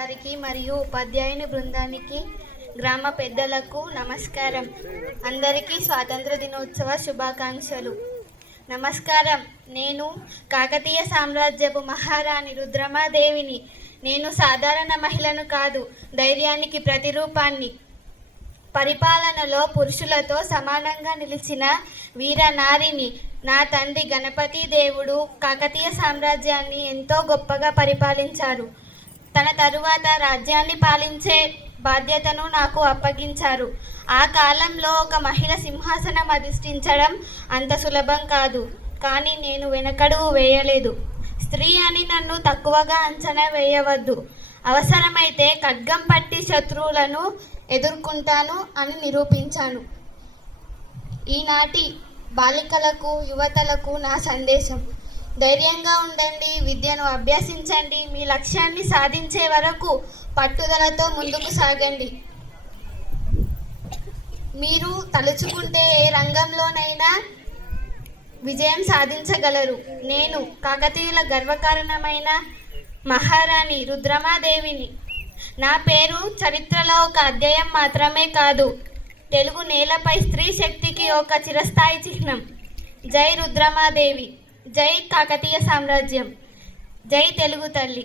గారికి మరియు ఉపాధ్యాయుని బృందానికి, గ్రామ పెద్దలకు నమస్కారం. అందరికీ స్వాతంత్ర దినోత్సవ శుభాకాంక్షలు. నమస్కారం. నేను కాకతీయ సామ్రాజ్యపు మహారాణి రుద్రమాదేవిని. నేను సాధారణ మహిళను కాదు, ధైర్యానికి ప్రతిరూపాన్ని. పరిపాలనలో పురుషులతో సమానంగా నిలిచిన వీరనారిని. నా తండ్రి గణపతి దేవుడు కాకతీయ సామ్రాజ్యాన్ని ఎంతో గొప్పగా పరిపాలించారు. తన తరువాత రాజ్యాన్ని పాలించే బాధ్యతను నాకు అప్పగించారు. ఆ కాలంలో ఒక మహిళ సింహాసనం అధిష్ఠించడం అంత సులభం కాదు. కానీ నేను వెనకడుగు వేయలేదు. స్త్రీ అని నన్ను తక్కువగా అంచనా వేయవద్దు. అవసరమైతే ఖడ్గం పట్టి శత్రువులను ఎదుర్కొంటాను అని నిరూపించాను. ఈనాటి బాలికలకు, యువతలకు నా సందేశం: ధైర్యంగా ఉండండి, విద్యను అభ్యసించండి, మీ లక్ష్యాన్ని సాధించే వరకు పట్టుదలతో ముందుకు సాగండి. మీరు తలుచుకుంటే ఏ రంగంలోనైనా విజయం సాధించగలరు. నేను కాకతీయుల గర్వకారణమైన మహారాణి రుద్రమాదేవిని. నా పేరు చరిత్రలో ఒక అధ్యాయం మాత్రమే కాదు, తెలుగు నేలపై స్త్రీ శక్తికి ఒక చిరస్థాయి చిహ్నం. జై రుద్రమాదేవి, జై కాకతీయ సామ్రాజ్యం, జై తెలుగు తల్లి.